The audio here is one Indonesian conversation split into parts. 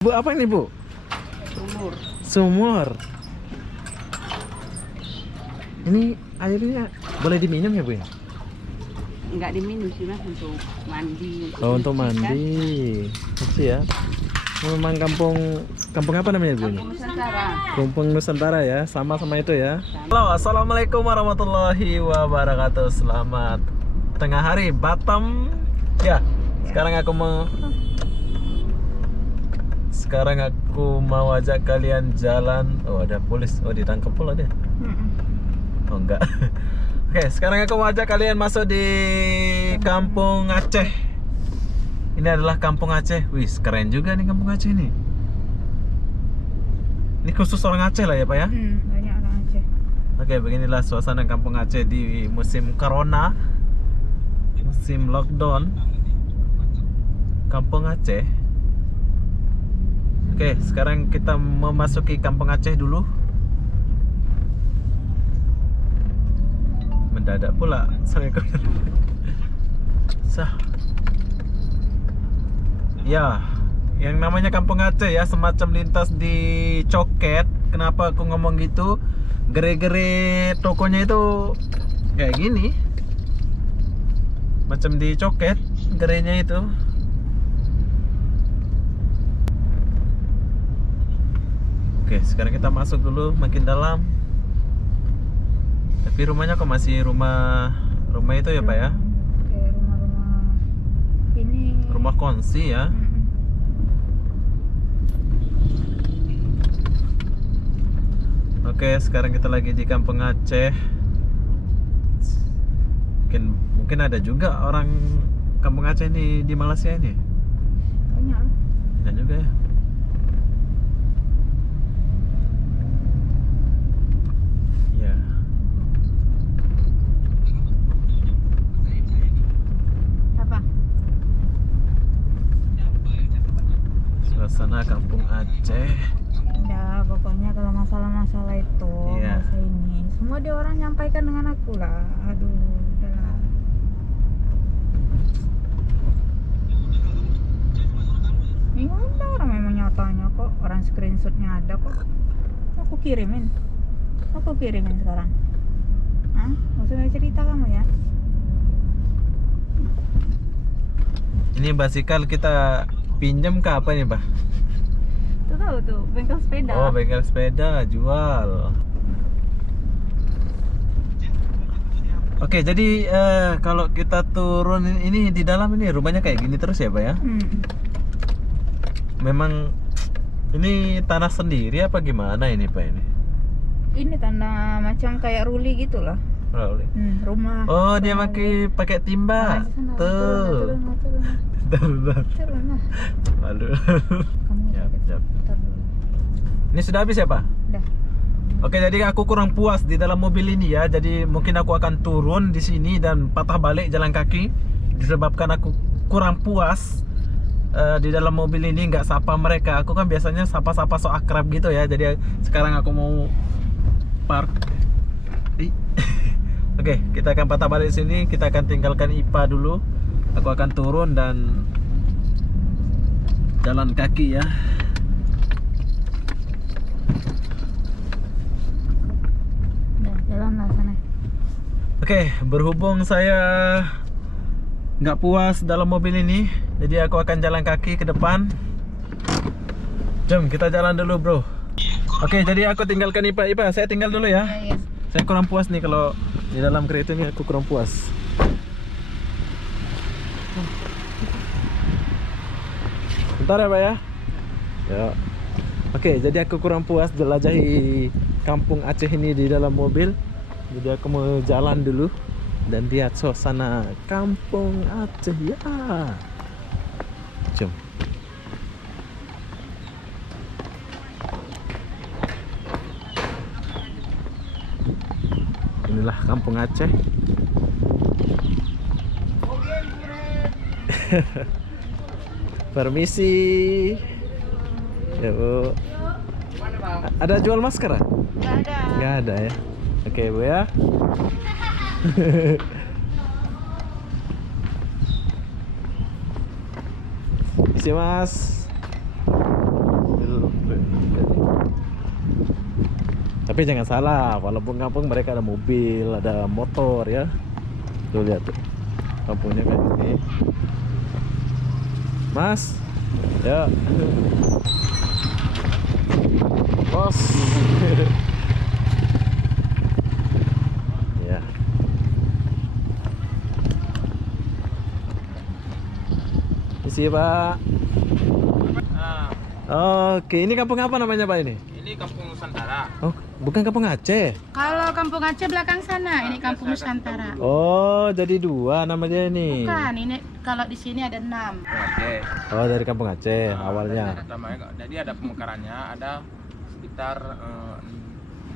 Bu, apa ini Bu? Sumur. Sumur. Ini airnya boleh diminum ya Bu ya? Enggak diminum sih Mas, untuk mandi. Oh, untuk cuci, kan? mandi. Kecil ya. Memang kampung apa namanya Bu ini? Kampung Nusantara. Kampung Nusantara ya, sama itu ya. Halo, assalamualaikum warahmatullahi wabarakatuh. Selamat tengah hari Batam. Ya, sekarang aku mau ajak kalian jalan. Oh, ada polis. Oh, ditangkap pula dia. Oh, enggak. Oke, sekarang aku mau ajak kalian masuk di Kampung Aceh. Ini adalah Kampung Aceh. Wih, keren juga nih Kampung Aceh ini. Ini khusus orang Aceh lah ya Pak ya? Banyak orang Aceh. Oke, beginilah suasana Kampung Aceh di musim Corona, musim lockdown. Kampung Aceh. Oke, sekarang kita memasuki Kampung Aceh dulu. Mendadak pula saya sah. Ya, yang namanya Kampung Aceh ya, semacam lintas di Coket. Kenapa aku ngomong gitu? Gere-gere tokonya itu kayak gini, macam di Coket gerenya itu. Oke, sekarang kita masuk dulu makin dalam. Tapi rumahnya kok masih rumah itu ya Pak ya? Kayak rumah-rumah ini. Rumah kongsi ya. Oke, sekarang kita lagi di Kampung Aceh. Mungkin ada juga orang Kampung Aceh ini di Malaysia ini. Banyak lah. Banyak juga ya. Ya. Apa? Suasana Kampung Aceh. Ya, pokoknya kalau masalah-masalah itu, Iya. masa ini, semua dia orang nyampaikan dengan aku lah. Aduh, udahlah. Ya udah, orang memang nyatanya kok, orang screenshotnya ada kok. Aku kirimin sekarang. Hah? Maksudnya cerita kamu ya? Ini basikal kita pinjam ke apa nih Pak? Tuh tahu tuh, bengkel sepeda. Oh, bengkel sepeda jual. Oke, jadi kalau kita turun ini di dalam ini rumahnya kayak gini terus ya Pak ya? Memang ini tanah sendiri apa gimana ini Pak ini? Ini tanda macam kayak ruli gitu lah. Rumah. Oh, dia pakai timba. Tuh. Turun lah. Malu. Kamu Siap, siap. bentar dulu. Ini sudah habis ya Pak? Udah. Oke, jadi aku kurang puas di dalam mobil ini ya. Jadi mungkin aku akan turun di sini dan patah balik jalan kaki disebabkan aku kurang puas di dalam mobil ini, nggak sapa mereka. Aku kan biasanya sapa-sapa so akrab gitu ya. Jadi sekarang aku mau park. Oke, kita akan patah balik sini. Kita akan tinggalkan IPA dulu. Aku akan turun dan jalan kaki ya. Udah, jalan lah sana. Oke, berhubung saya nggak puas dalam mobil ini, jadi aku akan jalan kaki ke depan. Jom, kita jalan dulu bro. Oke, jadi aku tinggalkan IPA. Saya tinggal dulu ya. Iya. Saya kurang puas nih kalau di dalam kereta ini, aku kurang puas. Bentar ya Pak ya. Ya. Oke, jadi aku kurang puas jelajahi Kampung Aceh ini di dalam mobil. Jadi aku mau jalan dulu dan lihat suasana Kampung Aceh ya. Jom. Inilah Kampung Aceh. Permisi. Ya Bu. Ada jual masker? Enggak ada. Nggak ada ya. Oke Bu ya. Isi Mas. Tapi jangan salah, walaupun kampung mereka ada mobil, ada motor ya. Tuh lihat tuh, kampungnya kayak gini. Mas, ya. Bos. Ya. Isi Pak. Oke, ini kampung apa namanya Pak ini? Ini Kampung Nusantara. Oh, bukan kampung Aceh. Kalau Kampung Aceh belakang sana, ini Kampung Nusantara. Oh, jadi dua namanya ini. Bukan, ini kalau di sini ada 6. Oke. Oh, dari kampung Aceh awalnya. Jadi ada pemekarannya, ada sekitar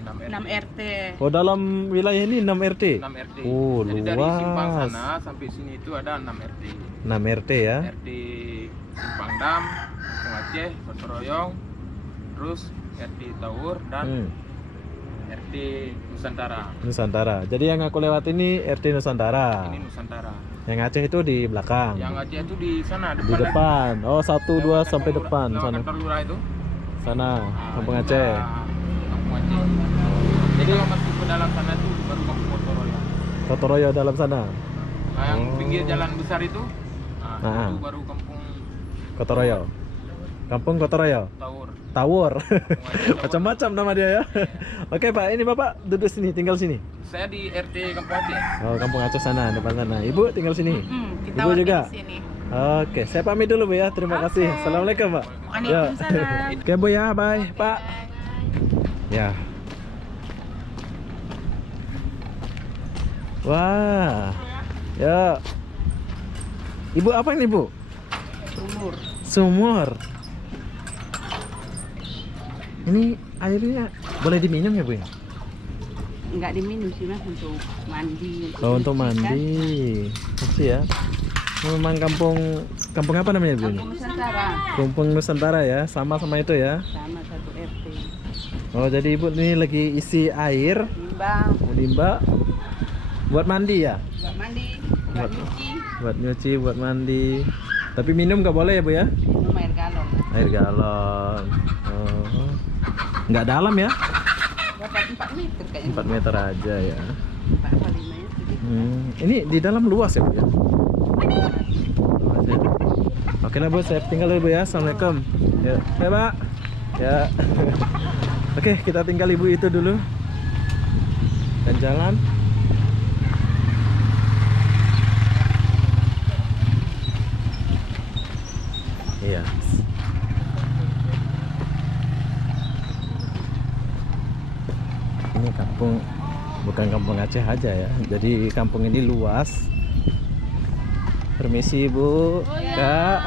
6 RT. 6 RT. Oh, dalam wilayah ini 6 RT. 6 RT. Oh, Jadi dari Simpang luas. sana sampai sini itu ada 6 RT. 6 RT ya. RT Simpang Dam, Kampung Aceh, Gotoroyong, terus RT Tawur dan Hmm, RT Nusantara. Nusantara. Jadi yang aku lewat ini RT Nusantara. Ini Nusantara. Yang Aceh itu di belakang. Yang Aceh itu di sana Di depan. Oh, 1 2 sampai depan sana. Kantor lurah itu. Sana, kampung itu Aceh. udah Kampung Aceh. Jadi kalau masuk ke dalam sana itu baru Kampung Gotoroyong. Gotoroyo dalam sana. Nah, yang Oh. pinggir jalan besar itu, Nah. itu baru Kampung Gotoroyo. Kampung Gotoroyo. Tawur. Tawur. Tawur. Macam-macam nama dia ya. Oke Pak, ini Bapak duduk sini, tinggal sini. Saya di RT Kampung Aceh. Oh, kampung Aceh sana, depan sana. Ibu tinggal sini. Kita Ibu wakil juga? di sini. Oke, saya pamit dulu Bu ya. Terima kasih. Assalamualaikum Pak. Ya. Waalaikumsalam. Oke Bu ya, bye Pak. Ya. Wah. Ya. Ibu apa ini Bu? Sumur. Sumur. Ini airnya boleh diminum ya Bu ya? Enggak diminum sih Mas, untuk mandi. Oh, untuk bersihkan. mandi. Masih ya. Memang kampung apa namanya Bu? ini? Kampung Nusantara Kampung Nusantara ya, sama itu ya. sama satu RT. Oh, jadi Ibu ini lagi isi air Timbang limbah buat mandi ya? buat mandi, buat nyuci, Buat nyuci, buat mandi. Tapi minum nggak boleh ya Bu ya? minum air galon. Air galon. Oh. Nggak dalam ya? Berapa? 4 meter kayaknya. 4 meter aja ya. 4 atau 5 ya. Ini di dalam luas ya Bu ya? Luas ya. Oke lah Bu, saya tinggal dulu Bu ya. Assalamualaikum. Ya, ya Pak. Ya. Oke, kita tinggal Ibu itu dulu. Dan jalan. Iya. Ini kampung, bukan kampung Aceh aja ya. Jadi kampung ini luas. Permisi Bu. Kak.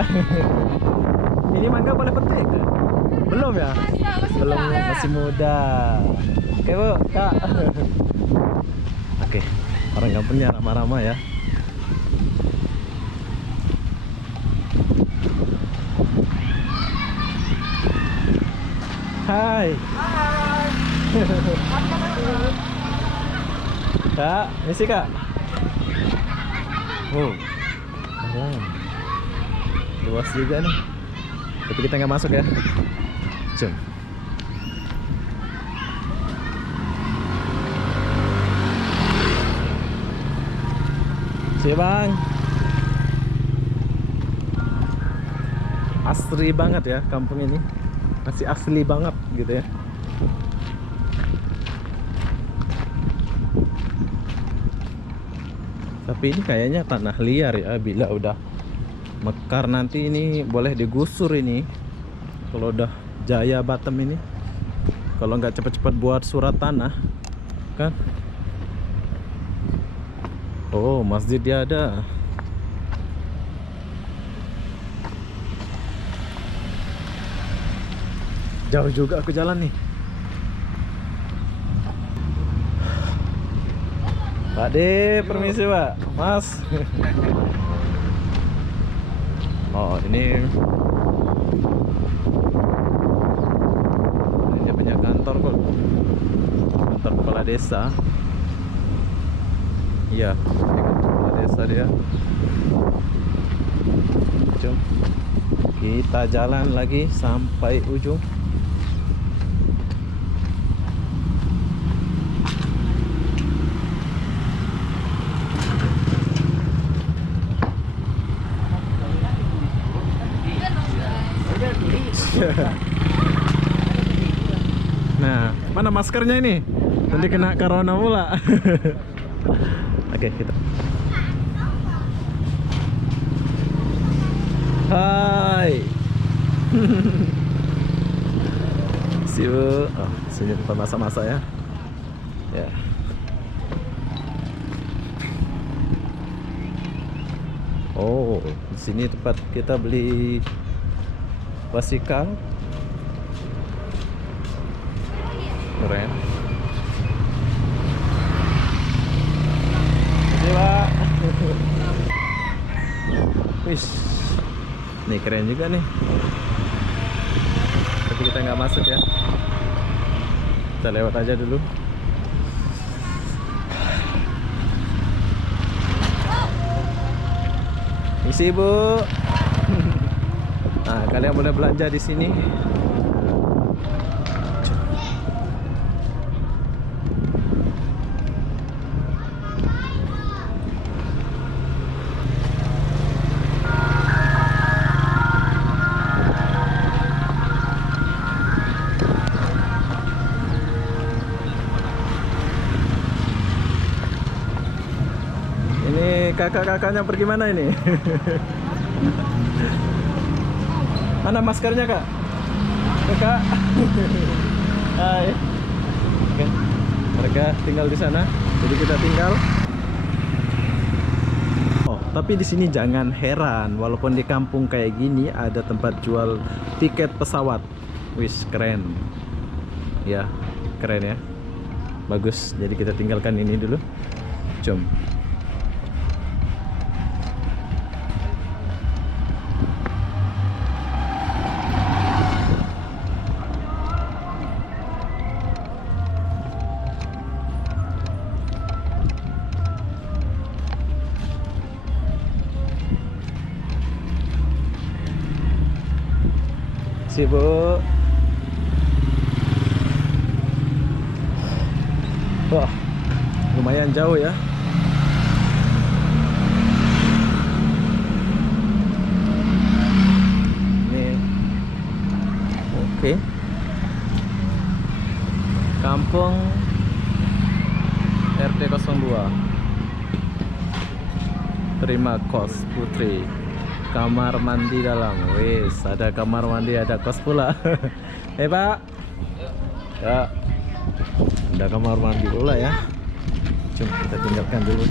Ini mangga boleh petik? Belum ya? Belum, masih muda. Oke Bu, Kak. Oke, orang kampungnya ramah-ramah ya. Hai. Kak, misi Kak. Oh, alam. Luas juga nih. Tapi kita nggak masuk ya. Jom. Si Bang. Asri banget ya kampung ini. Masih asli banget gitu ya. Tapi ini kayaknya tanah liar ya. Bila udah mekar nanti ini boleh digusur ini. Kalau udah jaya Batam ini, kalau nggak cepet-cepet buat surat tanah kan. Oh, masjid dia ada. Jauh juga aku jalan nih. Pak De, permisi Pak. Mas. Oh, ini dia punya kantor kok. Kantor kepala desa. Iya, ini kantor kepala desa dia. Jom. Kita jalan lagi sampai ujung. Nah, mana maskernya ini? Nanti kena corona pula. Oke, kita. Hai. See you. Oh, sini tempat masak-masak ya. Ya. Oh, di sini tempat kita beli wasikang. Keren. Terima kasih, Pak. Wis. Nih keren juga nih. Tapi kita nggak masuk ya. Kita lewat aja dulu. Isi, Bu. Nah, kalian boleh belanja di sini. Ini kakak-kakaknya pergi mana ini? Mana maskernya, Kak? Kakak. Hai. Oke. Mereka tinggal di sana, jadi kita tinggal. Oh, tapi di sini jangan heran, walaupun di kampung kayak gini ada tempat jual tiket pesawat. Wis, keren. Ya, keren ya. Bagus. Jadi kita tinggalkan ini dulu. Jom. Bu. Wah, lumayan jauh ya. Ini oke. Kampung RT 02. Terima kos Putri. Kamar mandi dalam. Wes, ada kamar mandi, ada kos pula. Pak. Ya. Ada kamar mandi pula ya. Cuma kita tinggalkan dulu.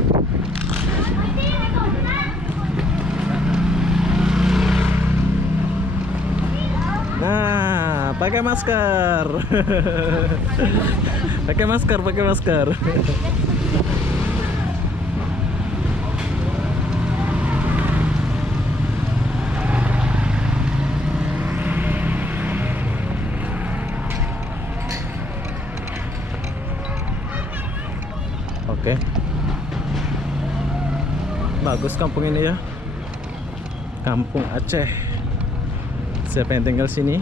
Nah, pakai masker. Pakai masker, pakai masker. Oke. Bagus kampung ini ya. Kampung Aceh. Siapa yang tinggal sini?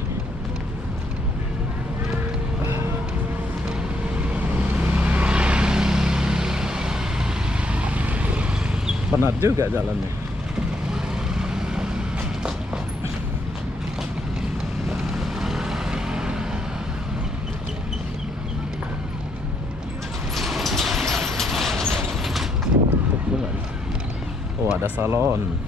Penat juga jalannya. Oh, ada salon.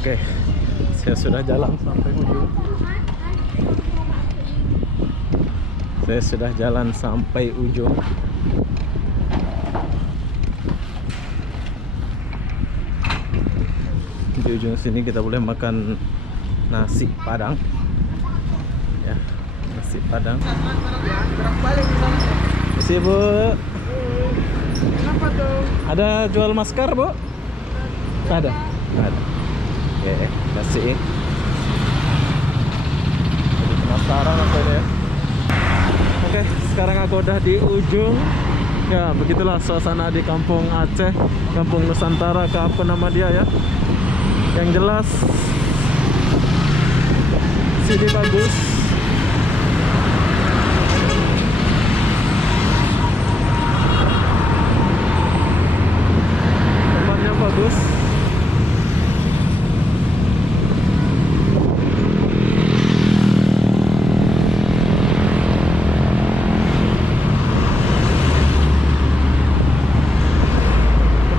Oke, saya sudah jalan sampai ujung. Saya sudah jalan sampai ujung. Di ujung sini kita boleh makan nasi Padang. Ya, nasi Padang. Terima Bu. Kenapa tuh? Ada jual masker, Bu? Ada. Ada. Oke, kasih. Jadi penasaran apa ini ya? Oke, sekarang aku udah di ujung. Ya, begitulah suasana di kampung Aceh, kampung Nusantara ke apa nama dia ya. Yang jelas sini bagus. Tempatnya bagus.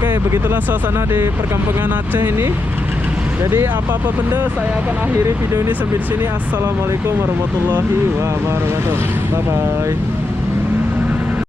Oke, begitulah suasana di perkampungan Aceh ini. Jadi apa-apa benda saya akan akhiri video ini sampai di sini. Assalamualaikum warahmatullahi wabarakatuh. Bye bye.